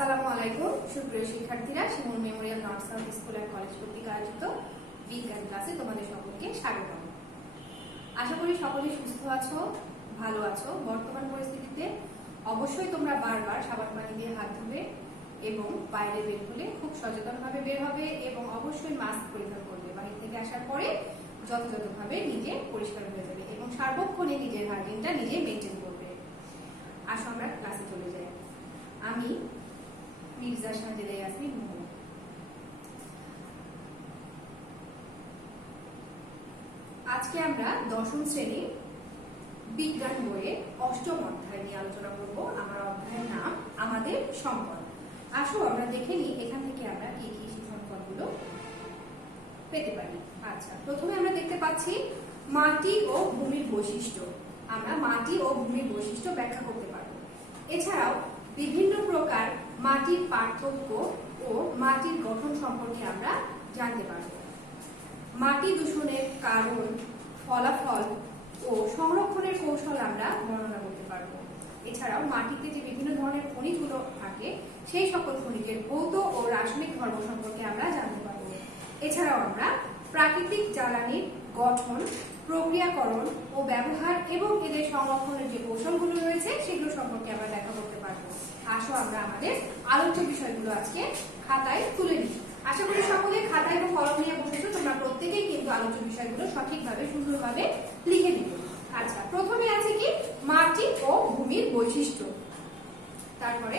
আসসালামু আলাইকুম সুপ্রিয় শিক্ষার্থীরা, Shimul memorial north south school and college কর্তৃক আয়োজিত বিজ্ঞান ক্লাসে তোমাদের সকলকে স্বাগতম। আশা করি সকলে সুস্থ আছো, ভালো আছো। বর্তমান পরিস্থিতিতে অবশ্যই তোমরা বারবার সাবান পানি দিয়ে হাত ধুবে এবং বাইরে বের হলে খুব সচেতনভাবে বের হবে এবং অবশ্যই মাস্ক পরিধান করবে। বাড়ি থেকে আসার পরে যথাযথভাবে নিজে পরিষ্কার হয়ে যাবে এবং সার্বক্ষণে নিজের হাইজিনটা নিজে মেনটেন করবে। আসো আমরা ক্লাসে চলে যাই। আমি মির্জা সাজেদা ইয়াসমিন মোহন। আজকে আমরা দশম শ্রেণীর বিজ্ঞান বইয়ের অষ্টম অধ্যায় নিয়ে আলোচনা করব। আমার অধ্যায়ের নাম আমাদের সম্পদ। আসো আমরা দেখে নিই এখান থেকে আমরা কি কি সম্পদগুলো পেতে পারি। আচ্ছা, প্রথমে আমরা দেখতে পাচ্ছি মাটি ও ভূমির বৈশিষ্ট্য। আমরা মাটি ও ভূমির বৈশিষ্ট্য ব্যাখ্যা করতে পারবো। এছাড়াও বিভিন্ন প্রকার মাটির পার্থক্য ও মাটির গঠন সম্পর্কে আমরা জানতে পারব। মাটি দূষণের কারণ, ফলাফল ও সংরক্ষণের কৌশল আমরা বর্ণনা করতে পারব। এছাড়াও মাটিতে যে বিভিন্ন ধরনের খনিজগুলো থাকে সেই সকল খনিজের ভৌত ও রাসায়নিক ধর্ম সম্পর্কে আমরা জানতে পারব। এছাড়াও আমরা প্রাকৃতিক জ্বালানির গঠন, প্রক্রিয়াকরণ ও ব্যবহার এবং এদের সংরক্ষণের যে কৌশলগুলো রয়েছে সেগুলো সম্পর্কে আমরা ব্যাখ্যা করতে পারবো। আসো আমরা আমাদের আলোচ্য বিষয়গুলো আজকে খাতায় তুলে নিই। আশা করি সকলে খাতা এবং কলম নিয়ে বসেছো, তোমরা প্রত্যেকেই কিন্তু আলোচ্য বিষয়গুলো সঠিকভাবে সুন্দরভাবে লিখে দিবে। আচ্ছা, প্রথমে আছে কি মাটি ও ভূমির বৈশিষ্ট্য, তারপরে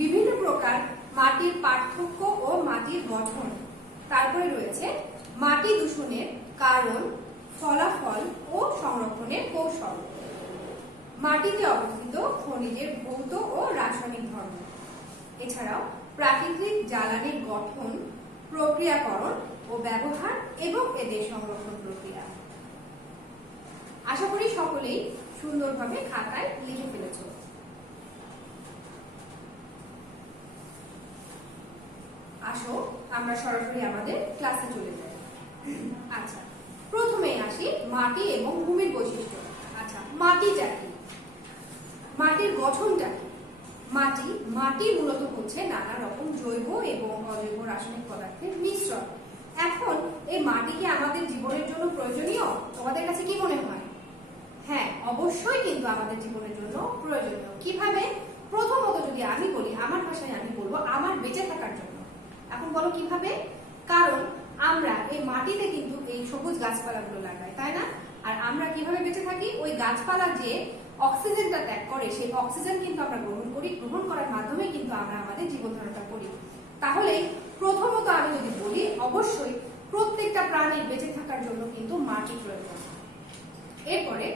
বিভিন্ন প্রকার মাটির পার্থক্য ও মাটির গঠন, তারপরে রয়েছে মাটি দূষণের কারণ, ফলাফল ও সংরক্ষণের কৌশল, মাটিতে অবস্থিত খনিজের ভৌত ও রাসায়নিক ধর্ম, এছাড়াও প্রাকৃতিক জ্বালানির গঠন, প্রক্রিয়াকরণ ও ব্যবহার এবং এদের সংরক্ষণ প্রক্রিয়া। আশা করি সকলেই সুন্দরভাবে খাতায় লিখে ফেলেছ। আসো আমরা সরাসরি আমাদের ক্লাসে চলে যাই। আচ্ছা, প্রথমেই আসি মাটি এবং ভূমির বৈশিষ্ট্য। আচ্ছা, মাটিটা কি, মাটির গঠনটা কি? মাটি মূলত হচ্ছে নানা রকম জৈব এবং অজৈব রাসায়নিক পদার্থের মিশ্রণ। এখন এই মাটিকে আমাদের জীবনের জন্য প্রয়োজনীয়? তোমাদের কাছে কি মনে হয়? হ্যাঁ, অবশ্যই কিন্তু আমাদের জীবনের জন্য প্রয়োজনীয়। কিভাবে? প্রথমত যদি আমি বলি, আমার ভাষায় আমি বলবো আমার বেঁচে থাকার জন্য। এখন বলো কিভাবে? কারণ আমরা এই মাটিতে কিন্তু এই সবুজ গাছপালাগুলো লাগাই, তাই না? আর আমরা কিভাবে বেঁচে থাকি? ওই গাছপালা যে অক্সিজেনটা ত্যাগ করে সেই অক্সিজেন কিন্তু আমরা গ্রহণ করি, গ্রহণ করার মাধ্যমে কিন্তু আমরা আমাদের জীবন ধারণটা করি। তাহলে প্রথমত আমি যদি বলি, অবশ্যই প্রত্যেকটা প্রাণীর বেঁচে থাকার জন্য কিন্তু মাটি প্রয়োজন। এরপরে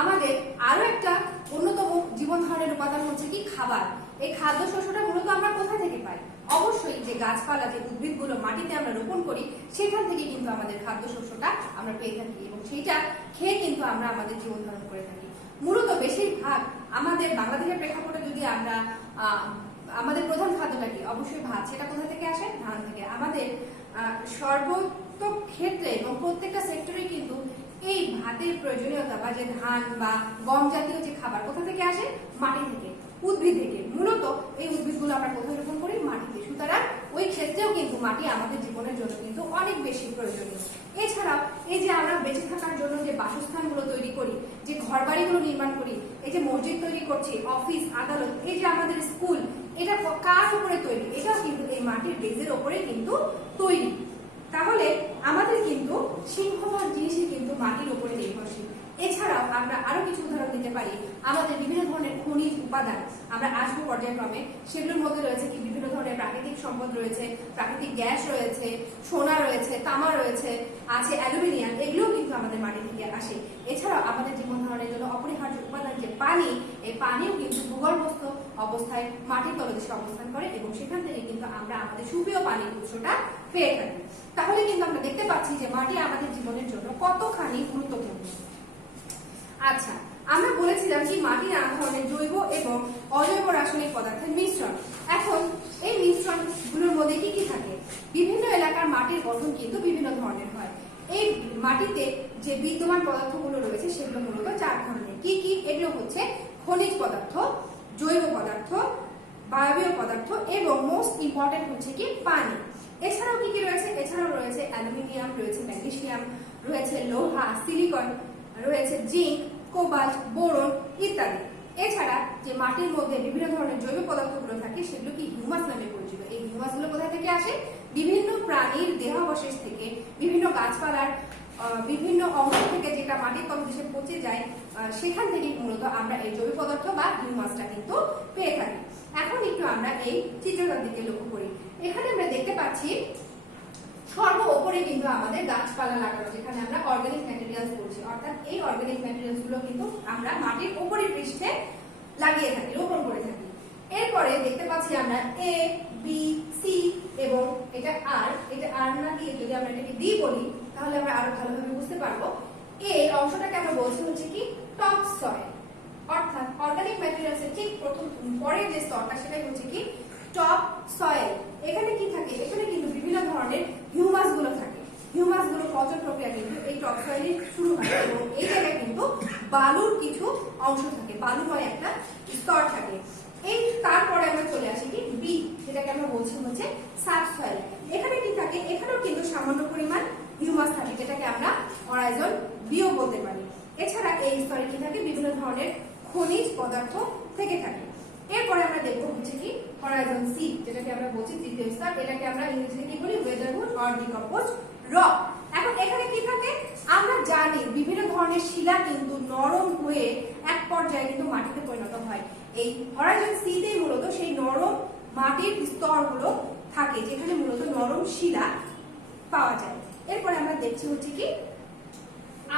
আমাদের আরো একটা অন্যতম জীবন ধারণের উপাদান হচ্ছে কি খাবার। এই খাদ্য শস্যটা মূলত আমরা কোথা থেকে পাই? অবশ্যই যে গাছপালা, যে উদ্ভিদগুলো মাটিতে আমরা রোপণ করি সেখান থেকে কিন্তু আমাদের খাদ্য শস্যটা আমরা পেয়ে থাকি এবং সেইটা খেয়ে কিন্তু আমরা আমাদের জীবন ধারণ করে থাকি। মূলত বেশিরভাগ আমাদের বাংলাদেশের প্রেক্ষাপটে যদি আমরা আমাদের প্রধান খাদ্যটা কি? অবশ্যই ভাত। সেটা কোথা থেকে আসে? ধান থেকে। আমাদের সর্বত ক্ষেত্রে এবং প্রত্যেকটা সেক্টরে কিন্তু এই ভাতের প্রয়োজনীয়তা বা যে ধান বা গম জাতীয় যে খাবার কোথা থেকে আসে? মাটি থেকে, উদ্ভিদ থেকে। মূলত এই উদ্ভিদগুলো আমরা কোথায় রোপণ করি? মাটিতে। সুতরাং ওই ক্ষেত্রেও কিন্তু মাটি আমাদের জীবনের জন্য কিন্তু অনেক বেশি প্রয়োজনীয়। এছাড়াও এই যে আমরা বেঁচে থাকার জন্য যে বাসস্থানগুলো তৈরি করি, যে ঘরবাড়িগুলো নির্মাণ করি, এই যে মসজিদ তৈরি করছি, অফিস আদালত, এই যে আমাদের স্কুল, এটা কার উপরে তৈরি? এটাও কিন্তু এই মাটির বেজের উপরে কিন্তু তৈরি। তাহলে আমাদের কিন্তু সিংহভাগ জিনিসই কিন্তু মাটির উপরে নির্ভরশীল। এছাড়াও আমরা আরো কিছু উদাহরণ দিতে পারি। আমাদের বিভিন্ন ধরনের খনিজ উপাদান আমরা আসবো পর্যায়ক্রমে, সেগুলোর মধ্যে রয়েছে কি বিভিন্ন ধরনের প্রাকৃতিক সম্পদ রয়েছে, প্রাকৃতিক গ্যাস রয়েছে, সোনা রয়েছে, তামা রয়েছে, আছে অ্যালুমিনিয়াম, এগুলোও কিন্তু আমাদের মাটি থেকে আসে। এছাড়াও আমাদের জীবন ধারণের জন্য অপরিহার্য উপাদান যে পানি, এই পানিও কিন্তু ভূগর্ভস্থ অবস্থায় মাটির তলদেশে অবস্থান করে এবং সেখান থেকে কিন্তু আমরা আমাদের সুপেয় পানির উৎসটা পেয়ে থাকি। তাহলে কিন্তু আমরা দেখতে পাচ্ছি যে মাটি আমাদের জীবনের জন্য কতখানি গুরুত্বপূর্ণ। আচ্ছা, আমরা বলেছিলাম কি মাটি নানা ধরনের জৈব এবং অজৈব রাসায়নিক পদার্থের মিশ্রণ। এখন এই মিশ্রণ গুলোর মধ্যে কি কি থাকে? বিভিন্ন এলাকার মাটির গঠন কিন্তু বিভিন্ন ধরনের হয়। এই মাটিতে যে বিদ্যমান পদার্থগুলো রয়েছে সেগুলো মূলত 4 ধরনের। কি কি? এগুলো হচ্ছে খনিজ পদার্থ, জৈব পদার্থ, বায়বীয় পদার্থ এবং মোস্ট ইম্পর্টেন্ট হচ্ছে কি পানি। এছাড়াও কি কি রয়েছে? এছাড়াও রয়েছে অ্যালুমিনিয়াম, রয়েছে ম্যাগনেসিয়াম, রয়েছে লোহা, সিলিকন, রয়েছে জিঙ্ক, কোবাল্ট, বোরন ইত্যাদি। এছাড়া যে মাটির মধ্যে বিভিন্ন ধরনের জৈব পদার্থগুলো থাকে সেগুলো কি হিউমাস নামে পরিচিত। এই হিউমাসগুলো কোথা থেকে আসে? বিভিন্ন প্রাণীর দেহাবশেষ থেকে, বিভিন্ন গাছপালার বিভিন্ন অংশ থেকে, যেটা মাটির তলদেশে পচে যায়, সেখান থেকে মূলত আমরা এই জৈব পদার্থ বা হিউমাসটা কিন্তু পেয়ে থাকি। এখন একটু আমরা এই চিত্রটার দিকে লক্ষ্য করি। এখানে আমরা দেখতে পাচ্ছি সর্ব উপরে কিন্তু আমাদের গাছপালা লাগানো, যেখানে আমরা অর্গানিক ম্যাটেরিয়ালস বলছি, অর্থাৎ এই অর্গানিক ম্যাটেরিয়ালস গুলো কিন্তু আমরা মাটির উপরের পৃষ্ঠে লাগিয়ে থাকি, রোপণ করে থাকি। এরপরে দেখতে পাচ্ছি আমরা এ, বি, সি এবং এটা আর, এটা আর না দিয়ে যদি আমরা এটাকে ডি বলি তাহলে আমরা আরো ভালোভাবে বুঝতে পারবো। এই অংশটাকে আমরা বলছি হচ্ছে কি টপ সয়েল, অর্থাৎ অর্গানিক ম্যাটেরিয়ালস এর ঠিক পরের যে স্তরটা সেটাই হচ্ছে কি টপ সয়েল। এখানে কি থাকে? এখানে কিন্তু বিভিন্ন ধরনের হিউমাস গুলো থাকে। হিউমাস গুলো পচন প্রক্রিয়া কিন্তু এই টপ সয়েলে শুরু হয় এবং এই জায়গায় কিন্তু বালুর কিছু অংশ থাকে, বালুময় একটা স্তর থাকে। এই তারপরে আমরা চলে আসি কি বি, যেটাকে আমরা বলছি হচ্ছে সাবসয়েল। এখানে কি থাকে? এখানেও কিন্তু সামান্য পরিমাণ হিউমাস থাকে, যেটাকে আমরা হরাইজন বিও বলতে পারি। এছাড়া এই স্তরে কি থাকে? বিভিন্ন ধরনের খনিজ পদার্থ থেকে থাকে। এরপরে আমরা দেখবো হচ্ছে কি হরাইজন সি, যেটাকে আমরা বলছি তৃতীয় স্তর। এটাকে আমরা ইংরেজিতে কি বলি? ওয়েদারউড অর ডিকম্পোজড রক। এখন এখানে কি থাকে? আমরা জানি বিভিন্ন ধরনের শিলা কিন্তু নরম হয়ে এক পর্যায়ে কিন্তু মাটিতে পরিণত হয়। এই হরাইজন সি তেই মূলত সেই নরম মাটির স্তরগুলো থাকে, যেখানে মূলত নরম শিলা পাওয়া যায়। এরপরে আমরা দেখছি হচ্ছে কি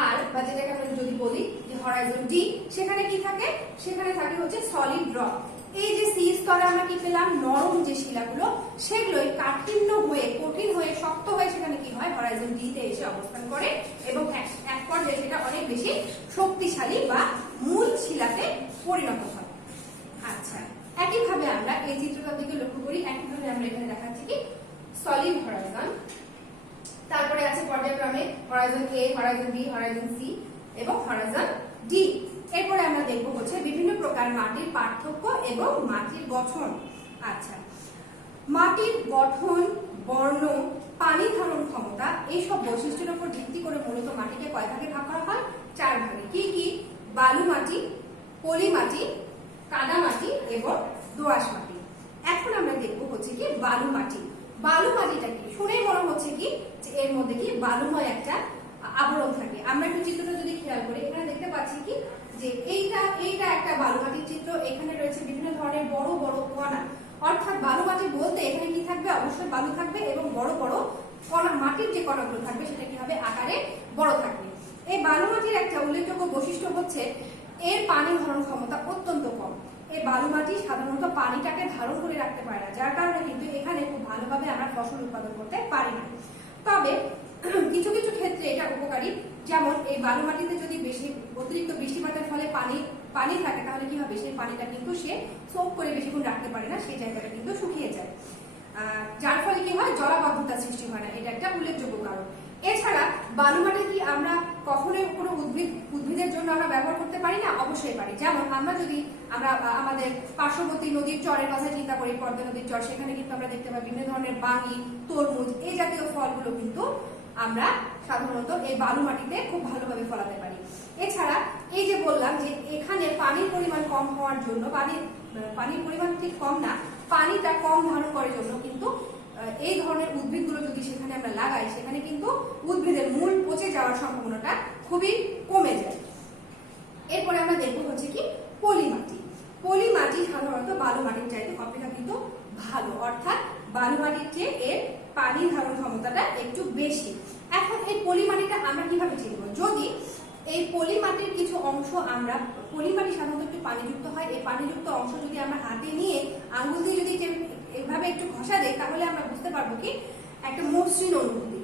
আর, বা যেটাকে আমরা যদি বলি যে হরাইজন ডি, সেখানে কি থাকে? সেখানে থাকে হচ্ছে সলিড রক। এই যে সি স্তরে আমরা কি পেলাম? নরম যে শিলাগুলো সেগুলোই কাঠিন্য হয়ে, কঠিন হয়ে, শক্ত হয়ে সেখানে কি হয়? হরাইজন ডি তে এসে অবস্থান করে এবং এক পর্যায়ে সেটা অনেক বেশি শক্তিশালী বা মূল শিলাতে পরিণত হয়। আচ্ছা, একইভাবে আমরা এই চিত্রটার দিকে লক্ষ্য করি। একইভাবে আমরা এখানে দেখাচ্ছি কি সলিড হরাইজন, তারপরে আছে পর্যায়ক্রমে হরাইজন এ, হরাইজন বি, হরাইজন সি এবং হরাইজন ডি। এরপরে আমরা দেখবো হচ্ছে বিভিন্ন প্রকার মাটির পার্থক্য এবং মাটির গঠন। আচ্ছা, মাটির গঠন, বর্ণ, পানি ধারণ ক্ষমতা, এইসব বৈশিষ্ট্যের উপর ভিত্তি করে মূলত মাটিকে কয় ভাগে ভাগ করা হয়? 4 ভাগে। কি কি? বালু মাটি, পলি মাটি, কাদা মাটি এবং দোআঁশ মাটি। এখন আমরা দেখবো হচ্ছে কি বালু মাটি। বালু মাটিটা কি? শুনেই মনে হচ্ছে কি যে এর মধ্যে কি বালুময় একটা আবরণ থাকে। আমরা একটু চিত্রটা যদি খেয়াল করি, এখানে দেখতে পাচ্ছি কি যে এইটা একটা বালু মাটির চিত্র। এখানে রয়েছে বিভিন্ন ধরনের বড় বড় কণা, অর্থাৎ বালু মাটি বলতে এখানে কি থাকবে? অবশ্যই বালু থাকবে এবং বড় বড় কণা, মাটির যে কণাগুলো থাকবে সেটা কি হবে? আকারে বড় থাকবে। এই বালু মাটির একটা উল্লেখযোগ্য বৈশিষ্ট্য হচ্ছে এর পানি ধারণ ক্ষমতা অত্যন্ত কম। এই বালু মাটি সাধারণত পানিটাকে ধারণ করে রাখতে পারে না, যার কারণে কিন্তু এখানে খুব ভালোভাবে আমরা ফসল উৎপাদন করতে পারি না। তবে কিছু কিছু ক্ষেত্রে এটা উপকারী, যেমন এই বালু মাটিতে যদি বেশি অতিরিক্ত বৃষ্টিপাতের ফলে পানি থাকে তাহলে কি হবে? সেই পানিটা কিন্তু সে সোক করে বেশিক্ষণ রাখতে পারে না, সেই জায়গাটা কিন্তু শুকিয়ে যায়, যার ফলে কি হয়? জলাবদ্ধতার সৃষ্টি হয় না। এটা একটা উল্লেখযোগ্য কারণ। এছাড়া বালু মাটি কি আমরা কখনোই কোনো উদ্ভিদের জন্য আমরা ব্যবহার করতে পারি না? অবশ্যই পারি। যেমন আমরা আমাদের পার্শ্ববর্তী নদীর চরের কথা চিন্তা করি, পদ্মা নদীর চর, সেখানে কিন্তু আমরা দেখতে পাই বিভিন্ন ধরনের বাঙি, তরমুজ, এই জাতীয় ফলগুলো কিন্তু আমরা সাধারণত এই বালু মাটিতে খুব ভালোভাবে ফলাতে পারি। এছাড়া এই যে বললাম যে এখানে পানির পরিমাণ কম হওয়ার জন্য, পানির পরিমাণ ঠিক কম না, পানিটা কম ধারণ করার জন্য কিন্তু এই ধরনের উদ্ভিদগুলো যদি সেখানে আমরা লাগাই, সেখানে কিন্তু উদ্ভিদের মূল পচে যাওয়ার সম্ভাবনাটা খুবই কমে যায়। এরপরে আমরা দেখবো হচ্ছে কি পলি মাটি। পলি মাটি সাধারণত বালু মাটির চাইতে অপেক্ষাকৃত ভালো, অর্থাৎ বালু মাটির চেয়ে এর পানি ধারণ ক্ষমতাটা একটু বেশি। এখন এই পলি মাটিটা আমরা কিভাবে চিনব? যদি এই পলি মাটির কিছু অংশ আমরা, পলি মাটি সাধারণত একটু পানিযুক্ত হয়, এই পানিযুক্ত অংশ যদি আমরা হাতে নিয়ে আঙুল দিয়ে যদি এভাবে একটু ঘষা দেয় তাহলে আমরা বুঝতে পারবো কি একটা মসৃণ অনুভূতি,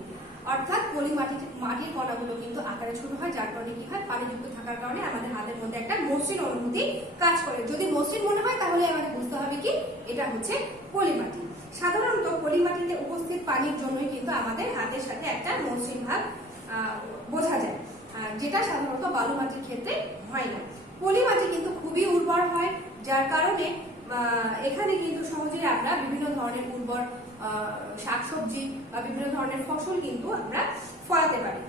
অর্থাৎ পলি মাটির কণাগুলো কিন্তু আকারে ছোট হয়, যার কারণে কি হয়? পানিযুক্ত থাকার কারণে আমাদের হাতের মধ্যে একটা মসৃণ অনুভূতি কাজ করে। যদি মসৃণ মনে হয় তাহলে আমাদের বুঝতে হবে কি এটা হচ্ছে পলি মাটি। সাধারণত পলি মাটিতে উপস্থিত পানির জন্যই কিন্তু আমাদের হাতের সাথে একটা মসৃণ ভাব বোঝা যায়, যেটা সাধারণত বালু মাটির ক্ষেত্রে হয় না। পলি মাটি কিন্তু খুবই উর্বর হয়, যার কারণে এখানে কিন্তু সহজেই আমরা বিভিন্ন ধরনের উর্বর শাকসবজি বা বিভিন্ন ধরনের ফসল কিন্তু আমরা ফলাতে পারি।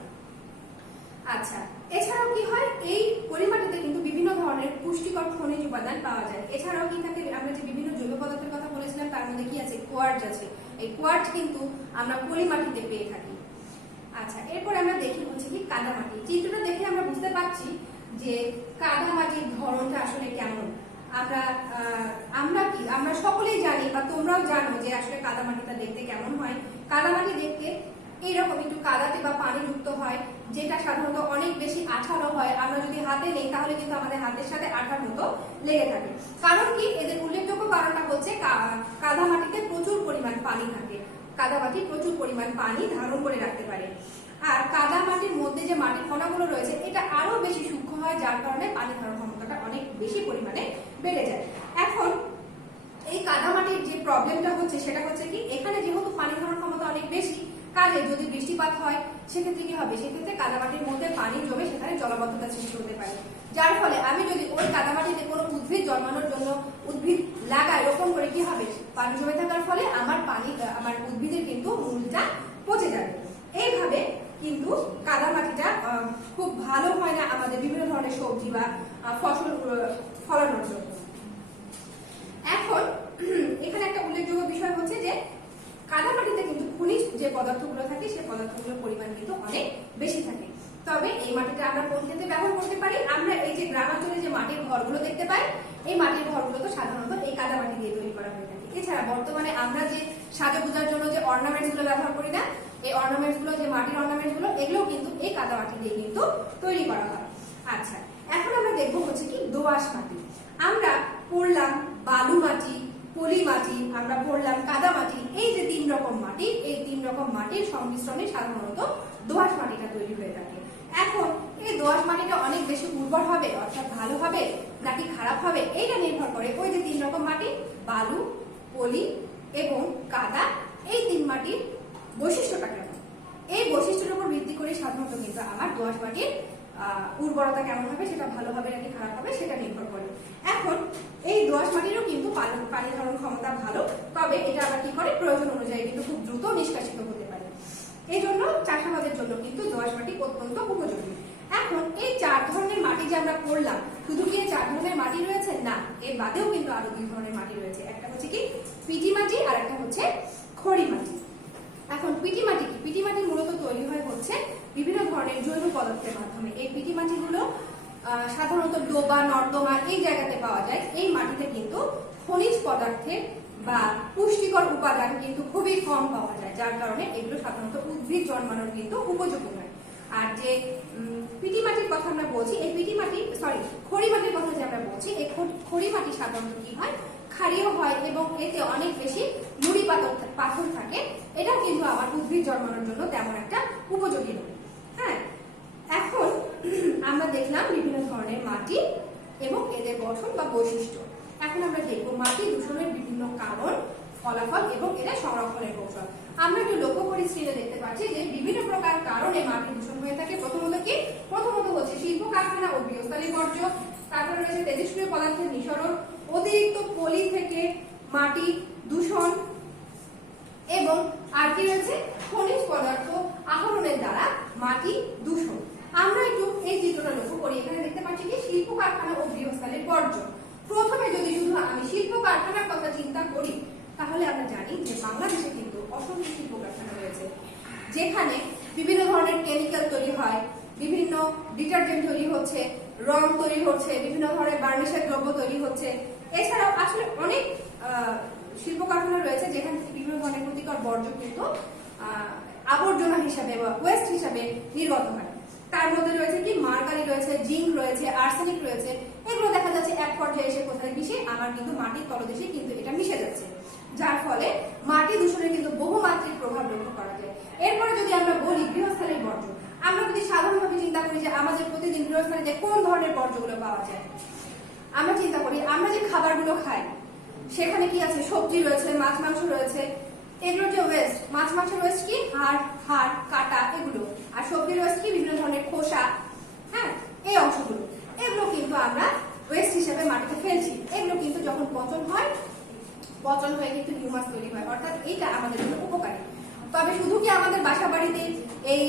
আচ্ছা, এছাড়াও কি হয়, এই পলিমাটিতে কিন্তু বিভিন্ন ধরনের পুষ্টিকর খনিজ উপাদান পাওয়া যায়। এছাড়াও কি থাকে, আমরা যে বিভিন্ন জৈব পদার্থের কথা বলেছিলাম তার মধ্যে কি আছে, কোয়ার্টজ আছে। এই কোয়ার্টজ কিন্তু আমরা পলিমাটিতে পেয়ে থাকি। আচ্ছা, এরপর আমরা দেখি হচ্ছে কি কাদামাটি। চিত্রটা দেখে আমরা বুঝতে পারছি যে কাদামাটির ধরনটা আসলে কেমন। আমরা সকলেই জানি বা তোমরাও জানো যে আসলে কাদামাটিটা দেখতে কেমন হয়। কাদামাটি দেখতে এইরকম একটু কাদাতে বা পানি যুক্ত হয়, যেটা সাধারণত অনেক বেশি আঠালো হয়। আমরা যদি হাতে নেই তাহলে কিন্তু আমাদের হাতের সাথে আঠার মতো লেগে থাকে। কারণ কি, এদের উল্লেখযোগ্য কারণটা হচ্ছে কাদামাটিতে প্রচুর পরিমাণ পানি থাকে। কাদামাটি প্রচুর পরিমাণ পানি ধারণ করে রাখতে পারে। আর কাদামাটির মধ্যে যে মাটির কণাগুলো রয়েছে এটা আরো বেশি সূক্ষ্ম হয়, যার কারণে পানি ধারণ ক্ষমতাটা অনেক বেশি পরিমাণে বেড়ে যায়। এখন এই কাদামাটির যে প্রবলেমটা হচ্ছে সেটা হচ্ছে কি, এখানে যেহেতু পানি ধারণ ক্ষমতা অনেক বেশি, কাজে যদি বৃষ্টিপাত হয় সেক্ষেত্রে কি হবে, সেক্ষেত্রে কাদামাটির মধ্যে পানি জমে সেখানে জলাবদ্ধতা সৃষ্টি হতে পারে। যার ফলে আমি যদি ওই কাদামাটিতে কোনো উদ্ভিদ জন্মানোর জন্য উদ্ভিদ লাগাই, রোপণ করে, কি হবে, পানি জমে থাকার ফলে আমার উদ্ভিদের কিন্তু মূলটা পচে যাবে। এইভাবে কিন্তু কাদামাটিটা খুব ভালো হয় না আমাদের বিভিন্ন ধরনের সবজি বা ফসল ফলানোর জন্য। এখন এখানে একটা উল্লেখযোগ্য বিষয় হচ্ছে যে কাদামাটিতে কিন্তু খনিজ যে পদার্থগুলো থাকে সেই পদার্থগুলোর পরিমাণ কিন্তু অনেক বেশি থাকে। তবে এই মাটিটা আমরা কোন ক্ষেত্রে ব্যবহার করতে পারি, আমরা এই যে গ্রামাঞ্চলে যে মাটির ঘরগুলো দেখতে পাই, এই মাটির ঘরগুলো তো সাধারণত এই কাদামাটি দিয়ে তৈরি করা হয়ে থাকে। এছাড়া বর্তমানে আমরা যে সাজাপূজার জন্য যে অর্নামেন্টস গুলো ব্যবহার করি না, এই অর্নামেন্টস গুলো, যে মাটির অর্নামেন্টস গুলো, এগুলো কিন্তু এই কাদামাটি দিয়ে কিন্তু তৈরি করা হয়। আচ্ছা, এখন আমরা দেখবো হচ্ছে কি দোআঁশ মাটি। আমরা পড়লাম বালু মাটি, পলি মাটি, আমরা পড়লাম কাদামাটি। এই যে 3 রকম মাটি, এই 3 রকম মাটির সংমিশ্রণে সাধারণত দোআঁশ মাটিটা তৈরি হয়ে থাকে। এখন এই দোআঁশ মাটিটা অনেক বেশি উর্বর হবে, অর্থাৎ ভালো হবে নাকি খারাপ হবে, এইটা নির্ভর করে ওই যে 3 রকম মাটি, বালু, পলি এবং কাদা, এই 3 মাটির বৈশিষ্ট্যটা কেমন। এই বৈশিষ্ট্যের উপর ভিত্তি করে সাধারণত কিন্তু আমার দোআঁশ মাটির উর্বরতা কেমন হবে, সেটা ভালো হবে নাকি খারাপ হবে, সেটা নির্ভর করে। এখন এই দোআঁশ মাটিরও কিন্তু পানি ধারণ ক্ষমতা ভালো, তবে এটা আবার কি করে, প্রয়োজন অনুযায়ী কিন্তু খুব দ্রুত নিষ্কাশিত হতে পারে। এই জন্য চাষাবাদের জন্য কিন্তু দোআঁশ মাটি অত্যন্ত উপযোগী। এখন এই 4 ধরনের মাটি যে আমরা পড়লাম, শুধু কি এই 4 ধরনের মাটি রয়েছে না, এর বাদেও কিন্তু আরো 2 ধরনের মাটি রয়েছে। একটা হচ্ছে কি পিটি মাটি আর একটা হচ্ছে খড়ি মাটি। এখন পিটি মাটি কি, পিটি মাটি মূলত তৈরি হয় হচ্ছে বিভিন্ন ধরনের জৈব পদার্থের মাধ্যমে। এই পিটি মাটিগুলো সাধারণত ডোবা, নর্দমা এই জায়গাতে পাওয়া যায়। এই মাটিতে কিন্তু খনিজ পদার্থের বা পুষ্টিকর উপাদান কিন্তু খুবই কম পাওয়া যায়, যার কারণে এগুলো সাধারণত উদ্ভিদ জন্মানোর কিন্তু উপযোগী নয়। আর যে পিটি মাটির কথা আমরা বলছি, এই খড়ি মাটির কথা যে আমরা বলছি, এই খড়ি মাটি সাধারণত কি হয়, ক্ষারীয় হয় এবং এতে অনেক বেশি নুড়ি পাথর থাকে। এটাও কিন্তু আমার উদ্ভিদ জন্মানোর জন্য তেমন একটা উপযোগী নয়। হ্যাঁ, এখন আমরা দেখলাম বিভিন্ন ধরনের মাটি এবং এদের গঠন বা বৈশিষ্ট্য। এখন আমরা দেখব মাটি দূষণের বিভিন্ন কারণ, ফলাফল এবং এদের সংরক্ষণের কৌশল। আমরা একটু লক্ষ্য করি, স্ক্রিনে দেখতে পাচ্ছি যে বিভিন্ন প্রকার কারণে মাটি দূষণ হয়ে থাকে। প্রথমত হচ্ছে শিল্প কারখানা ও গৃহস্থালী বর্জ্য, তারপরে রয়েছে তেজস্ক্রিয় পদার্থের নিঃসরণ, অতিরিক্ত পলি থেকে মাটি দূষণ, এবং আর কি রয়েছে খনিজ পদার্থ আহরণের দ্বারা মাটি দূষণ। আমরা একটু এই চিত্রটা লক্ষ্য করি, এখানে দেখতে পাচ্ছি কি শিল্প কারখানা ও গৃহস্থালীর বর্জ্য। প্রথমে যদি শুধু আমি শিল্প কারখানার কথা চিন্তা করি, তাহলে আমরা জানি যে বাংলাদেশে কিন্তু অসংখ্য শিল্প কারখানা রয়েছে, যেখানে বিভিন্ন ধরনের কেমিক্যাল তৈরি হয়, বিভিন্ন ডিটারজেন্ট তৈরি হচ্ছে, রং তৈরি হচ্ছে, বিভিন্ন ধরনের বার্নিশের দ্রব্য তৈরি হচ্ছে। এছাড়াও আসলে অনেক শিল্প কারখানা রয়েছে যেখান থেকে বিভিন্ন ধরনের ক্ষতিকর বর্জ্য কিন্তু আবর্জনা হিসাবে বা ওয়েস্ট হিসাবে নির্গত হয়। তার মধ্যে রয়েছে কি মার্কারি রয়েছে, জিঙ্ক রয়েছে, আর্সেনিক রয়েছে। এগুলো দেখা যাচ্ছে এক পর্যায়ে এসে কোথায় মিশে আমার কিন্তু মাটির তলদেশে কিন্তু এটা মিশে যাচ্ছে, যার ফলে মাটি দূষণের কিন্তু বহুমাত্রিক প্রভাব লক্ষ্য করা যায়। এরপরে যদি আমরা বলি গৃহস্থালীর বর্জ্য, আমরা যদি সাধারণভাবে চিন্তা করি যে আমাদের প্রতিদিন গৃহস্থালীতে কোন ধরনের বর্জ্যগুলো পাওয়া যায়, আমরা চিন্তা করি আমরা যে খাবারগুলো খাই সেখানে কি আছে, সবজি রয়েছে, মাছ মাংস রয়েছে। এগুলো যে ওয়েস্ট, মাছ মাংসের ওয়েস্ট কি হাড় কাটা এগুলো, আর সবজির ওয়েস্ট কি বিভিন্ন ধরনের খোসা, হ্যাঁ এই অংশগুলো। এগুলো কিন্তু আমরা ওয়েস্ট হিসেবে মাটিতে ফেলছি, এগুলো কিন্তু যখন পচন হয়, পচন হয়ে কিন্তু হিউমাস তৈরি হয়, অর্থাৎ এইটা আমাদের জন্য উপকারী। তবে শুধু কি আমাদের বাসা বাড়িতে এই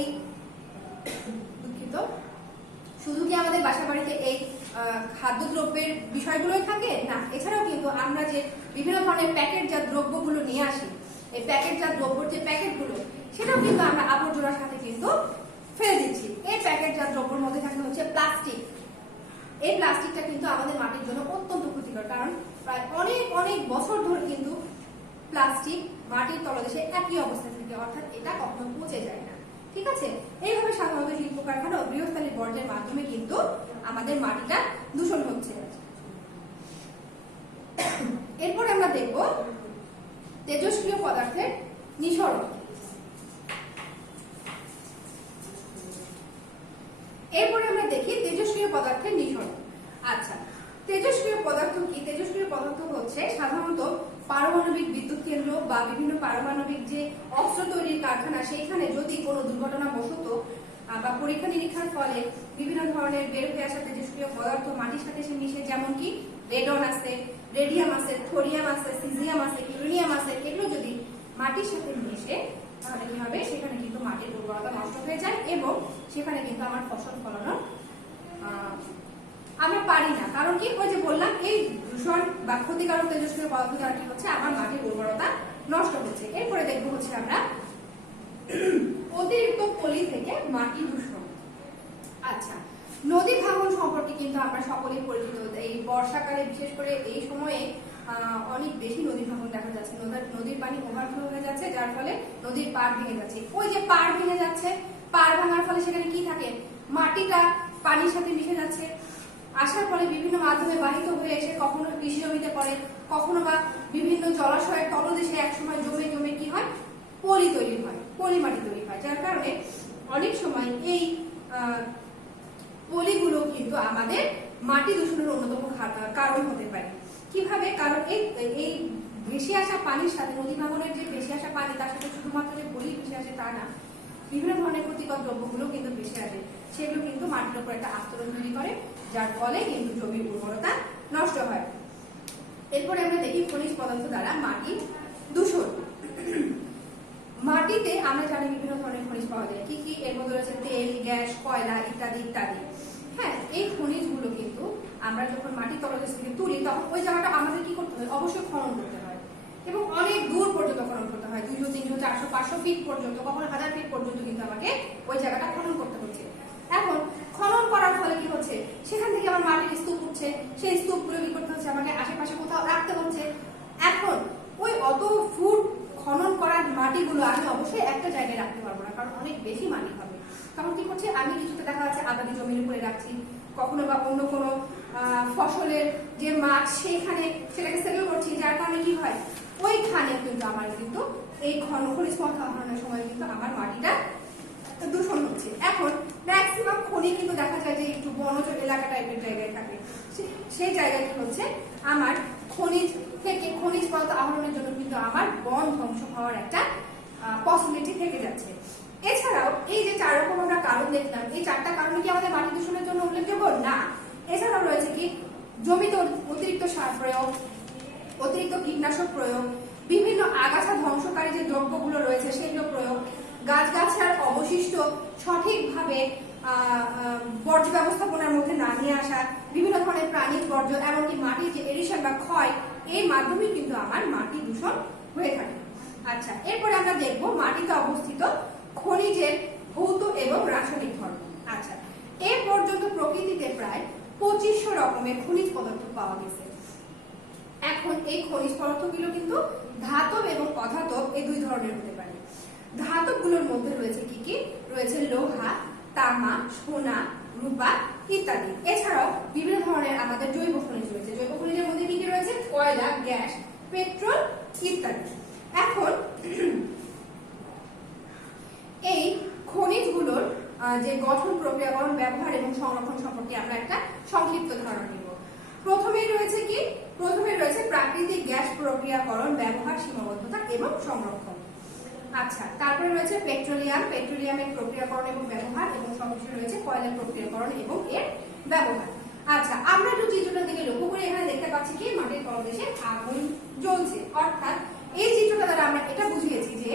শুধু কি আমাদের বাসা বাড়িতে এই খাদ্যদ্রব্যের বিষয়গুলোই থাকে? না, এছাড়াও কিন্তু আমরা যে বিভিন্ন ধরনের প্যাকেটজাত দ্রব্যগুলো নিয়ে আসি, এই প্যাকেটজাত দ্রব্যের যে প্যাকেটগুলো, সেটাও কিন্তু আমরা আবর্জনার সাথে কিন্তু ফেলে দিচ্ছি। এই প্যাকেটজাত দ্রব্যের মধ্যে থাকে হচ্ছে প্লাস্টিক। এই প্লাস্টিকটা কিন্তু আমাদের মাটির জন্য অত্যন্ত ক্ষতিকর, কারণ প্রায় অনেক অনেক বছর ধরে কিন্তু প্লাস্টিক মাটির তলদেশে একই অবস্থায় থাকে, অর্থাৎ এটা কখনো পচে যায় না। ঠিক আছে, এইভাবে সাধারণত শিল্প কারখানা ও গৃহস্থালী বর্জ্যের মাধ্যমে কিন্তু আমাদের মাটিটা দূষণ হচ্ছে। এরপর আমরা দেখব তেজস্ক্রিয় পদার্থের নিঃসরণ। এরপরে আমরা দেখি তেজস্ক্রিয় পদার্থের নিঃসরণ। আচ্ছা, তেজস্ক্রিয় পদার্থ কি? তেজস্ক্রিয় পদার্থ হচ্ছে সাধারণত পারমাণবিক বিদ্যুৎ কেন্দ্র বা বিভিন্ন পারমাণবিক যে অস্ত্র তৈরির কারখানা, সেইখানে যদি কোনো দুর্ঘটনা বশত বা পরীক্ষা নিরীক্ষার ফলে বিভিন্ন ধরনের বের হয়ে আসা তেজস্ক্রিয় পদার্থ মাটির সাথে এসে মিশে, যেমন কি রেডন আছে, রেডিয়াম আছে, থোরিয়াম আছে, সিজিয়াম আছে, ইউরেনিয়াম আছে, এগুলো যদি মাটির সাথে মিশে তাহলে কি হবে? সেখানে কিন্তু মাটির উর্বরতা নষ্ট হয়ে যায় এবং সেখানে কিন্তু আমার ফসল ফলানো আমরা পারি না। কারণ কি? ওই যে বললাম, এই দূষণ বা ক্ষতিকারক তেজস্ক্রিয় পদার্থ দ্বারা কি হচ্ছে? আমার মাটির উর্বরতা নষ্ট হচ্ছে। এরপরে দেখবো হচ্ছে আমরা অতিরিক্ত পলি থেকে মাটি দূষণ। আচ্ছা, নদী ভাঙন সম্পর্কে কিন্তু আমরা সকলেই পরিচিত। এই বর্ষাকালে বিশেষ করে এই সময়ে অনেক বেশি নদী ভাঙন দেখা যাচ্ছে। নদীর পানি ওভারফ্লো হয়ে যাচ্ছে, যার ফলে নদীর পাড় ভেঙে যাচ্ছে। ওই যে পাড় ভেঙে যাচ্ছে, পাড় ভাঙার ফলে সেখানে কি থাকে? মাটিটা পানির সাথে মিশে যাচ্ছে, আসার ফলে বিভিন্ন মাধ্যমে বাহিত হয়ে এসে কখনো কৃষি জমিতে পড়ে, কখনো বা বিভিন্ন জলাশয়ের তলদেশে একসময় জমে জমে কি হয়? পলি তৈরি হয়, পলি মাটি তৈরি হয়, যার কারণে অনেক সময় এই পলিগুলো কিন্তু আমাদের মাটি দূষণের অন্যতম কারণ হতে পারে। কিভাবে? কারণ এই ভেসে আসা পানির সাথে, নদী ভাঙনের যে ভেসে আসা পানি, তার সাথে শুধুমাত্র যে পলি ভেসে আসে তা না, বিভিন্ন ধরনের ক্ষতিকর দ্রব্যগুলো কিন্তু ভেসে আসে, সেগুলো কিন্তু মাটির উপর একটা আস্তরণ তৈরি করে, যার ফলে কিন্তু জমির উর্বরতা নষ্ট হয়। এরপরে আমরা দেখি খনিজ পদার্থ দ্বারা মাটি দূষণ। মাটিতে আমরা জানি বিভিন্ন ধরনের খনিজ পাওয়া যায়। কি কি? এর মধ্যে রয়েছে তেল, গ্যাস, কয়লা ইত্যাদি ইত্যাদি। হ্যাঁ, এই খনিজগুলো কিন্তু আমরা যখন মাটির তলদেশ থেকে তুলি, তখন ওই জায়গাটা আমাদের কি করতে হয়? অবশ্যই খনন করতে হয়, এবং অনেক দূর পর্যন্ত খনন করতে হয়। 200, 300, 400, 500 ফিট পর্যন্ত, কখনো 1000 ফিট পর্যন্ত কিন্তু আমাকে ওই জায়গাটা খনন করতে হচ্ছে। এখন খনন করার ফলে কি হচ্ছে? সেখান থেকে আমার মাটির স্তূপ উঠছে, সেই স্তূপগুলো কি করতে হচ্ছে? আমাকে আশেপাশে কোথাও রাখতে হচ্ছে। এখন ওই অত ফুট খনন করার মাটিগুলো আমি অবশ্যই একটা জায়গায় রাখতে পারবো না, কারণ অনেক বেশি মাটি হবে। তখন কি করছে? আমি কিছুতে দেখা যাচ্ছে আবাদি জমির উপরে রাখছি, কখনো বা অন্য কোনো ফসলের যে মাঠ সেখানে সেটাকে সেটেল করছি, যার কারণে কি হয়? ওইখানে কিন্তু আমার কিন্তু এই খনিজ পদার্থ আহরণের সময় কিন্তু আমার মাটিটা দূষণ হচ্ছে। এখন ম্যাক্সিমাম খনি কিন্তু দেখা যায় যে একটু বনজ এলাকা টাইপের জায়গায় থাকে, সেই জায়গায় কি হচ্ছে? আমার খনিজ থেকে খনিজ পদার্থ আহরণের জন্য কিন্তু আমার বন ধ্বংস হওয়ার একটা পসিবিলিটি থেকে যাচ্ছে। এছাড়াও এই যে 4 রকম আমরা কারণ দেখলাম, এই 4টা কারণে কি আমাদের মাটি দূষণের জন্য উল্লেখযোগ্য? না। এছাড়াও রয়েছে কি? জমিতে অতিরিক্ত সার প্রয়োগ, অতিরিক্ত কীটনাশক প্রয়োগ, বিভিন্ন আগাছা ধ্বংসকারী যে দ্রব্যগুলো রয়েছে সেগুলো প্রয়োগ, গাছগাছার অবশিষ্ট সঠিকভাবে বর্জ্য ব্যবস্থাপনার মধ্যে না নিয়ে আসা, বিভিন্ন ধরনের প্রাণীর বর্জ্য, এমনকি মাটির যে এরিশন বা ক্ষয়, এর মাধ্যমে কিন্তু আমার মাটি দূষণ হয়ে থাকে। আচ্ছা, এরপরে আমরা দেখব মাটিতে অবস্থিত খনিজের ভৌত এবং রাসায়নিক ধর্ম। আচ্ছা, এ পর্যন্ত প্রকৃতিতে প্রায় 2500 রকমের খনিজ পদার্থ পাওয়া গেছে। এখন এই খনিজ পদার্থগুলো কিন্তু ধাতব এবং অধাতব এই দুই ধরনের হতে পারে। ধাতবগুলোর মধ্যে রয়েছে কি কি? রয়েছে লোহা, তামা, সোনা, রূপা ইত্যাদি। এছাড়াও বিভিন্ন ধরনের আমাদের জৈব খনিজ রয়েছে। জৈব খনিজের মধ্যে কি কি রয়েছে? কয়লা, গ্যাস, পেট্রোল ইত্যাদি। এখন এই খনিজগুলোর যে গঠন, প্রক্রিয়াকরণ, ব্যবহার এবং সংরক্ষণ সম্পর্কে আমরা একটা সংক্ষিপ্ত ধারণা নিব। প্রথমেই রয়েছে কি? প্রথমে রয়েছে প্রাকৃতিক গ্যাস প্রক্রিয়াকরণ, ব্যবহার, সীমাবদ্ধতা এবং সংরক্ষণ। আচ্ছা, তারপরে রয়েছে পেট্রোলিয়াম, পেট্রোলিয়ামের প্রক্রিয়াকরণ এবং ব্যবহার, এবং সবশেষে রয়েছে কয়লার প্রক্রিয়াকরণ এবং এর ব্যবহার। আচ্ছা, আমরা একটু চিত্রটার দিকে লক্ষ্য করে এখানে দেখতে পাচ্ছি কি মাটির তলদেশে আগুন জ্বলছে। অর্থাৎ এই চিত্রটা দ্বারা আমরা এটা বুঝিয়েছি যে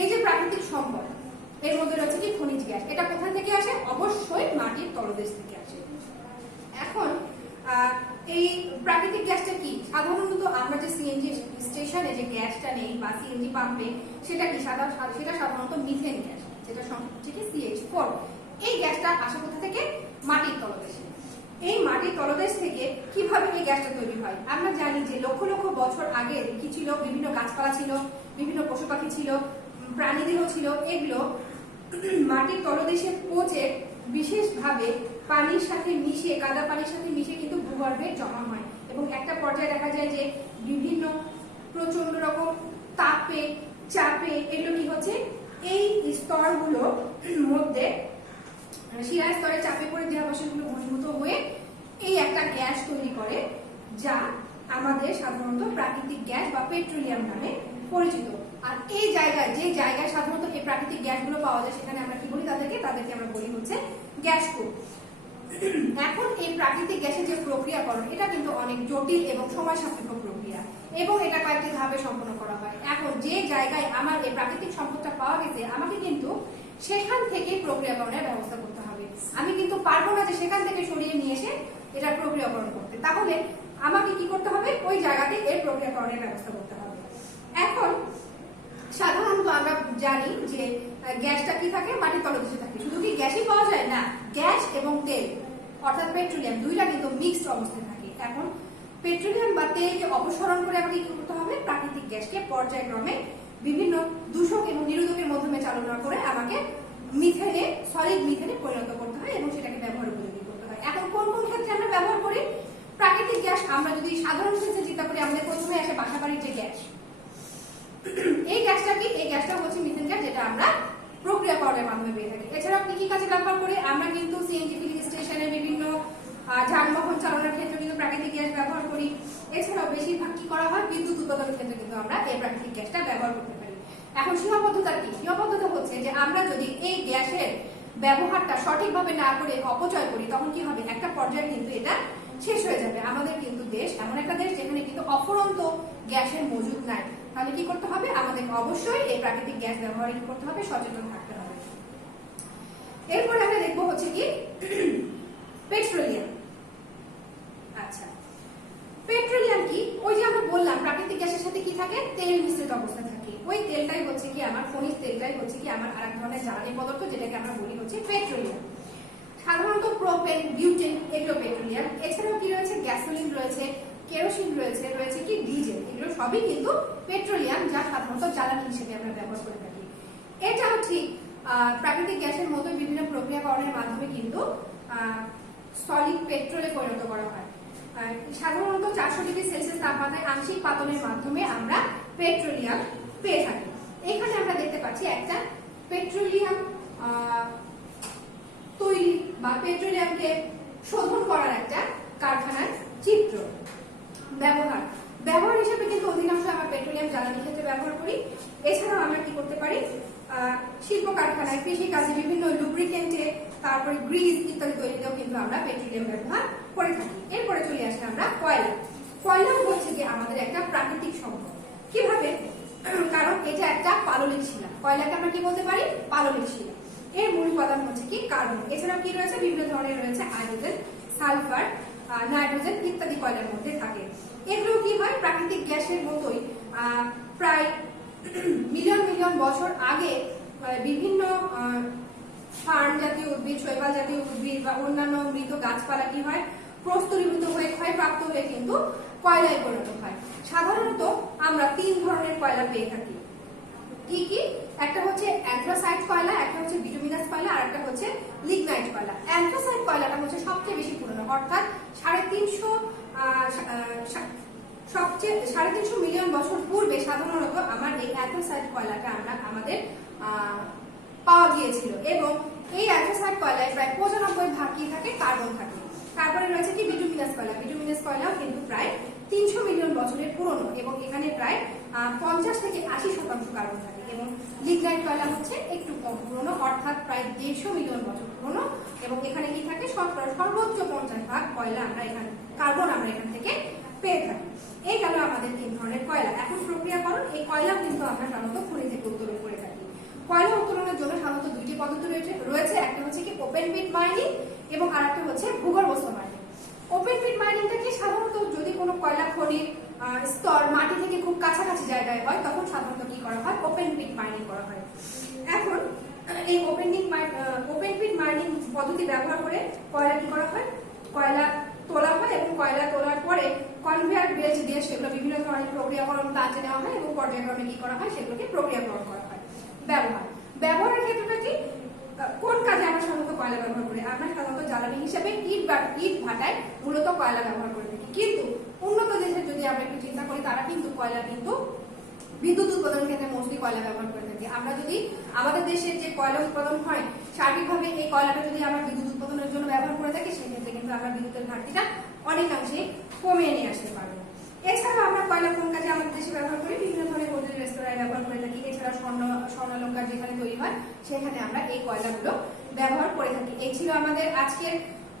এই যে প্রাকৃতিক সম্পদ এর মধ্যে রয়েছে কি খনিজ গ্যাস, এটা কোথা থেকে আসে? অবশ্যই মাটির তলদেশ থেকে আসে। এখন এই প্রাকৃতিক গ্যাসটা কি? সাধারণত আমরা যে সিএনজি স্টেশনে যে গ্যাসটা নেই বা সিএনজি পাম্পে, সেটা কি সেটা সাধারণত মিথেন গ্যাস, যেটা সংক্ষেপে কি CH4। এই গ্যাসটা আসে কোথা থেকে? মাটির তলদেশে। এই মাটির তলদেশ থেকে কিভাবে এই গ্যাসটা তৈরি হয়? আমরা জানি যে লক্ষ লক্ষ বছর আগে কি ছিল, বিভিন্ন গাছপালা ছিল, বিভিন্ন পশু পাখি ছিল, প্রাণীদেহ ছিল, এগুলো মাটির তলদেশে পৌঁছে বিশেষভাবে পানির সাথে মিশে, কাদা পানির সাথে মিশে কিন্তু ভূগর্ভে জমা হয় এবং একটা পর্যায়ে দেখা যায় যে বিভিন্ন প্রচন্ড রকম তাপে, চাপে এগুলো কি হচ্ছে, এই স্তরগুলো মধ্যে শিলা স্তরে চাপে পড়ে দেহাবশেষগুলো ঘনীভূত হয়ে এই একটা গ্যাস তৈরি করে, যা আমাদের সাধারণত প্রাকৃতিক গ্যাস বা পেট্রোলিয়াম নামে পরিচিত। আর এই জায়গায়, যে জায়গায় সাধারণত এই প্রাকৃতিক গ্যাসগুলো পাওয়া যায়, সেখানে আমরা কি বলি? তাদেরকে আমরা বলি হচ্ছে গ্যাস কূপ। এখন এই প্রাকৃতিক গ্যাসের যে প্রক্রিয়াকরণ, এটা কিন্তু অনেক জটিল এবং সময় সাপেক্ষ প্রক্রিয়া এবং এটা কয়েকটি ধাপে সম্পন্ন করা হয়। এখন যে জায়গায় আমার এই প্রাকৃতিক সম্পদটা পাওয়া গেছে, আমাকে কিন্তু সেখান থেকে প্রক্রিয়াকরণের ব্যবস্থা করতে হবে। আমি কিন্তু পারবো না যে সেখান থেকে সরিয়ে নিয়ে এসে এটা প্রক্রিয়াকরণ করতে। তাহলে আমাকে কি করতে হবে? ওই জায়গাতে এর প্রক্রিয়াকরণের ব্যবস্থা করতে হবে। এখন সাধারণত আমরা জানি যে গ্যাসটা কি থাকে? মাটির তলদেশে থাকে। শুধু কি গ্যাসই পাওয়া যায়? না, গ্যাস এবং তেল অর্থাৎ পেট্রোলিয়াম দুইটা কিন্তু মিক্সড অবস্থায় থাকে। এখন পেট্রোলিয়াম বা তেলকে অপসারণ করে আমাকে কি করতে হবে? প্রাকৃতিক গ্যাসকে পর্যায়ক্রমে বিভিন্ন দূষক এবং নিরোধকের মাধ্যমে চালনা করে আমাকে মিথেনে, সলিড মিথেনে পরিণত করতে হয় এবং সেটাকে ব্যবহার উপযোগী করতে হয়। এখন কোন কোন ক্ষেত্রে আমরা ব্যবহার করি প্রাকৃতিক গ্যাস? আমরা যদি সাধারণ ক্ষেত্রে চিন্তা করি, আমাদের প্রথমে আসে বাসাবাড়ির যে গ্যাস। এই গ্যাসটা কি? এই গ্যাসটা হচ্ছে মিথেন গ্যাস, যেটা আমরা প্রক্রিয়াকরণের মাধ্যমে পেয়ে থাকি। এছাড়াও কি কি কাজে ব্যবহার করি? আমরা কিন্তু সিএনজি ফিলিং স্টেশনে, বিভিন্ন যানবাহন চালানোর ক্ষেত্রে কিন্তু প্রাকৃতিক গ্যাস ব্যবহার করি। এছাড়াও বেশিরভাগ কি করা হয়? বিদ্যুৎ উৎপাদনের ক্ষেত্রে কিন্তু আমরা এই প্রাকৃতিক গ্যাসটা ব্যবহার করতে পারি। এখন সীমাবদ্ধতা কি? সীমাবদ্ধতা হচ্ছে যে আমরা যদি এই গ্যাসের ব্যবহারটা সঠিকভাবে না করে অপচয় করি, তখন কি হবে? একটা পর্যায়ে কিন্তু এটা শেষ হয়ে যাবে। আমাদের কিন্তু দেশ এমন একটা দেশ যেখানে কিন্তু অফুরন্ত গ্যাসের মজুদ নাই। তাহলে কি করতে হবে? আমাদের অবশ্যই এই প্রাকৃতিক গ্যাস ব্যবহারে কি করতে হবে? সচেতন থাকতে হবে। এরপরে আমরা দেখবো হচ্ছে কি পেট্রোলিয়াম। আচ্ছা, পেট্রোলিয়াম কি? ওই যে আমরা বললাম প্রাকৃতিক গ্যাসের সাথে কি থাকে? তেল মিশ্রিত অবস্থা থাকে। ওই তেলটাই হচ্ছে কি আমার, খনিজ তেলটাই হচ্ছে কি আমার আরেক ধরনের জ্বালানি পদার্থ, যেটাকে আমরা বলি হচ্ছে পেট্রোলিয়াম। সাধারণত প্রোপেন, বিউটেন এগুলো পেট্রোলিয়াম। এছাড়াও কি রয়েছে? গ্যাসোলিন রয়েছে, কেরোসিন রয়েছে, রয়েছে কি ডিজেল। এগুলো সবই কিন্তু পেট্রোলিয়াম, যা সাধারণত জ্বালানি হিসেবে আমরা ব্যবহার করে থাকি। এটাও ঠিক প্রাকৃতিক গ্যাসের মতো বিভিন্ন প্রক্রিয়াকরণের মাধ্যমে কিন্তু সলিড পেট্রোলে পরিণত করা হয়। সাধারণত 400 ডিগ্রি সেলসিয়াস তাপমাত্রায় আংশিক পাতনের মাধ্যমে আমরা পেট্রোলিয়াম পেয়ে থাকি। এখানে আমরা দেখতে পাচ্ছি একটা পেট্রোলিয়াম তৈরি বা পেট্রোলিয়ামকে শোধন করার একটা কারখানার চিত্র। ব্যবহার হিসেবে কিন্তু অধিকাংশ আমরা পেট্রোলিয়াম জ্বালানি ক্ষেত্রে ব্যবহার করি। এছাড়াও আমরা কি করতে পারি? শিল্প কারখানায়, কৃষি কাজে, বিভিন্ন লুব্রিকেন্টে, তারপরে গ্রিজ ইত্যাদি তৈরিতেও কিন্তু আমরা পেট্রোলিয়াম ব্যবহার করে থাকি। এরপরে চলে আসে আমরা কয়লা। কয়লা হচ্ছে কি আমাদের একটা প্রাকৃতিক সম্পদ। কিভাবে? কারণ এটা একটা পাললিক শিলা। কয়লাকে আমরা কি বলতে পারি? পাললিক শিলা। এর মূল উপাদান হচ্ছে কি কার্বন। এছাড়াও কি রয়েছে? বিভিন্ন ধরনের রয়েছে হাইড্রোজেন, সালফার, নাইট্রোজেন ইত্যাদি কয়লার মধ্যে থাকে। এগুলো কি হয়? প্রাকৃতিক গ্যাসের মতোই প্রায় মিলিয়ন মিলিয়ন বছর আগে বিভিন্ন ফার্ন জাতীয় উদ্ভিদ, শৈবাল জাতীয় উদ্ভিদ বা অন্যান্য মৃত গাছপালা কি হয়? প্রস্তরীভূত হয়ে, ক্ষয়প্রাপ্ত হয়ে কিন্তু কয়লায় পরিণত হয়। সাধারণত আমরা 3 ধরনের কয়লা পেয়ে থাকি। কি কি? একটা হচ্ছে অ্যান্থ্রাসাইট কয়লা, একটা হচ্ছে বিটুমিনাস কয়লা, আর একটা হচ্ছে লিগনাইট কয়লা। অ্যান্থ্রাসাইট কয়লাটা হচ্ছে সবচেয়ে বেশি পুরনো, অর্থাৎ 350 মিলিয়ন বছর পূর্বে সাধারণত আমার এই অ্যান্থ্রাসাইট কয়লাটা আমাদের পাওয়া গিয়েছিল এবং এই অ্যান্থ্রাসাইট কয়লায় প্রায় 95% কি থাকে? কার্বন থাকে। তারপরে রয়েছে কি বিটুমিনাস কয়লা। বিটুমিনাস কয়লাও কিন্তু প্রায় 300 মিলিয়ন বছরের পুরনো এবং এখানে প্রায় 50 থেকে 80% কার্বন থাকে। এবং লিগনাইট কয়লা হচ্ছে একটু কম পুরনো, অর্থাৎ প্রায় 150 মিলিয়ন বছর পুরনো, এবং এখানে কি থাকে সর্বোচ্চ 50% কয়লা আমরা এখানে কার্বন আমরা এখান থেকে পেয়ে থাকি। এই গেল আমাদের 3 ধরনের কয়লা। এখন প্রক্রিয়াকরণ, এই কয়লা কিন্তু আমরা সাধারণত খনি থেকে উত্তোলন করে থাকি। কয়লা উত্তোলনের জন্য সাধারণত দুইটি পদ্ধতি রয়েছে। একটা হচ্ছে কি ওপেন পিট মাইনিং এবং আরেকটা হচ্ছে ভূগর্ভস্থ মাইনিং। ওপেন পিট মাইনিংটা কি সাধারণত যদি কোনো কয়লা খনির স্তর মাটি থেকে খুব কাছাকাছি জায়গায় হয় তখন সাধারণত কি করা হয়, ওপেন পিট মাইনিং করা হয়। এখন এই ওপেন পিট মাইনিং পদ্ধতি ব্যবহার করে কয়লা কি করা হয়, কয়লা তোলা হয় এবং কয়লা তোলার পরে কনভেয়ার বেল্ট দিয়ে সেগুলো বিভিন্ন ধরনের প্রক্রিয়াকরণ কাজে নেওয়া হয় এবং পর্যায়ক্রমে কি করা হয়, সেগুলোকে প্রক্রিয়াকরণ করা হয়। ব্যবহারের ক্ষেত্রে কি কোন কাজে আমরা সাধারণত কয়লা ব্যবহার করি? আমরা সাধারণত জ্বালানি হিসেবে ইট ভাটায় মূলত কয়লা ব্যবহার করে থাকি। কিন্তু উন্নত দেশে যদি আমরা একটু চিন্তা করি, তারা কিন্তু কয়লা কিন্তু বিদ্যুৎ উৎপাদনের ক্ষেত্রে মোস্টলি কয়লা ব্যবহার করে থাকি। আমরা যদি আমাদের দেশের যে কয়লা উৎপাদন হয় সার্বিকভাবে এই কয়লাটা যদি আমরা বিদ্যুৎ উৎপাদনের জন্য ব্যবহার করে থাকি, সেক্ষেত্রে কিন্তু আমরা বিদ্যুতের ঘাটতিটা অনেকাংশে কমিয়ে নিয়ে আসতে পারবো। এছাড়াও আমরা কয়লা কোন কাজে আমাদের দেশে ব্যবহার করি? বিভিন্ন ধরনের হোটেল রেস্তোরাঁয় ব্যবহার করে থাকি। এছাড়া স্বর্ণালঙ্কার যেখানে তৈরি হয় সেখানে আমরা এই কয়লাগুলো ব্যবহার করে থাকি। এই ছিল আমাদের আজকের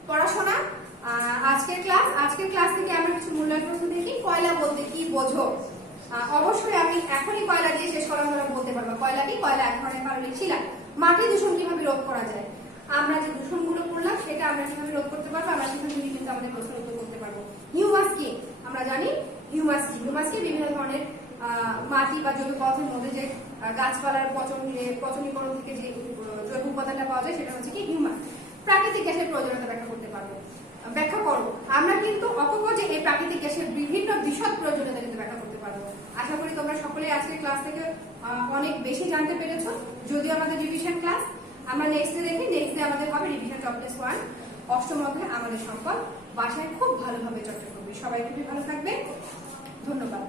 পড়াশোনা, আজকের ক্লাস থেকে আমরা কিছু মূল্যায়ন প্রশ্ন দেখি। কয়লা বলতে কি বোঝো? অবশ্যই আমি এখনই কয়লা দিয়ে শেষ করার জন্য বলতে পারবো কয়লা কি? কয়লা এক ধরনের পারমাণবিক শিলা। মাটি দূষণ কিভাবে রোধ করা যায়? আমরা যে দূষণগুলো করলাম সেটা আমরা কিভাবে রোধ করতে পারবো? আমরা সেখান থেকে কিন্তু আমাদের প্রশ্ন উত্তর করতে পারবো। হিউমাস কি? আমরা জানি হিউমাস কি বিভিন্ন ধরনের মাটি বা জৈব পদার্থের মধ্যে যে গাছপালার পচনীকরণ থেকে যে জৈব উপাদানটা পাওয়া যায় সেটা হচ্ছে কি হিউমাস। প্রাকৃতিক গ্যাসের প্রয়োজনীয়তা ব্যাখ্যা করো। আমরা কিন্তু অকপজে এই প্রাকৃতিক গ্যাসের বিভিন্ন বিশদ প্রয়োজনীয়তা কিন্তু ব্যাখ্যা করতে পারবো। আশা করি তোমরা সকলে আজকের ক্লাস থেকে অনেক বেশি জানতে পেরেছো। যদিও আমাদের রিভিশন ক্লাস, আমরা নেক্সট ডে আমাদের হবে রিভিশন টপিক 1 অষ্টম অধ্যায় আমাদের সম্পদ। বাসায় খুব ভালোভাবে চর্চা করবে। সবাই খুবই ভালো থাকবে। ধন্যবাদ।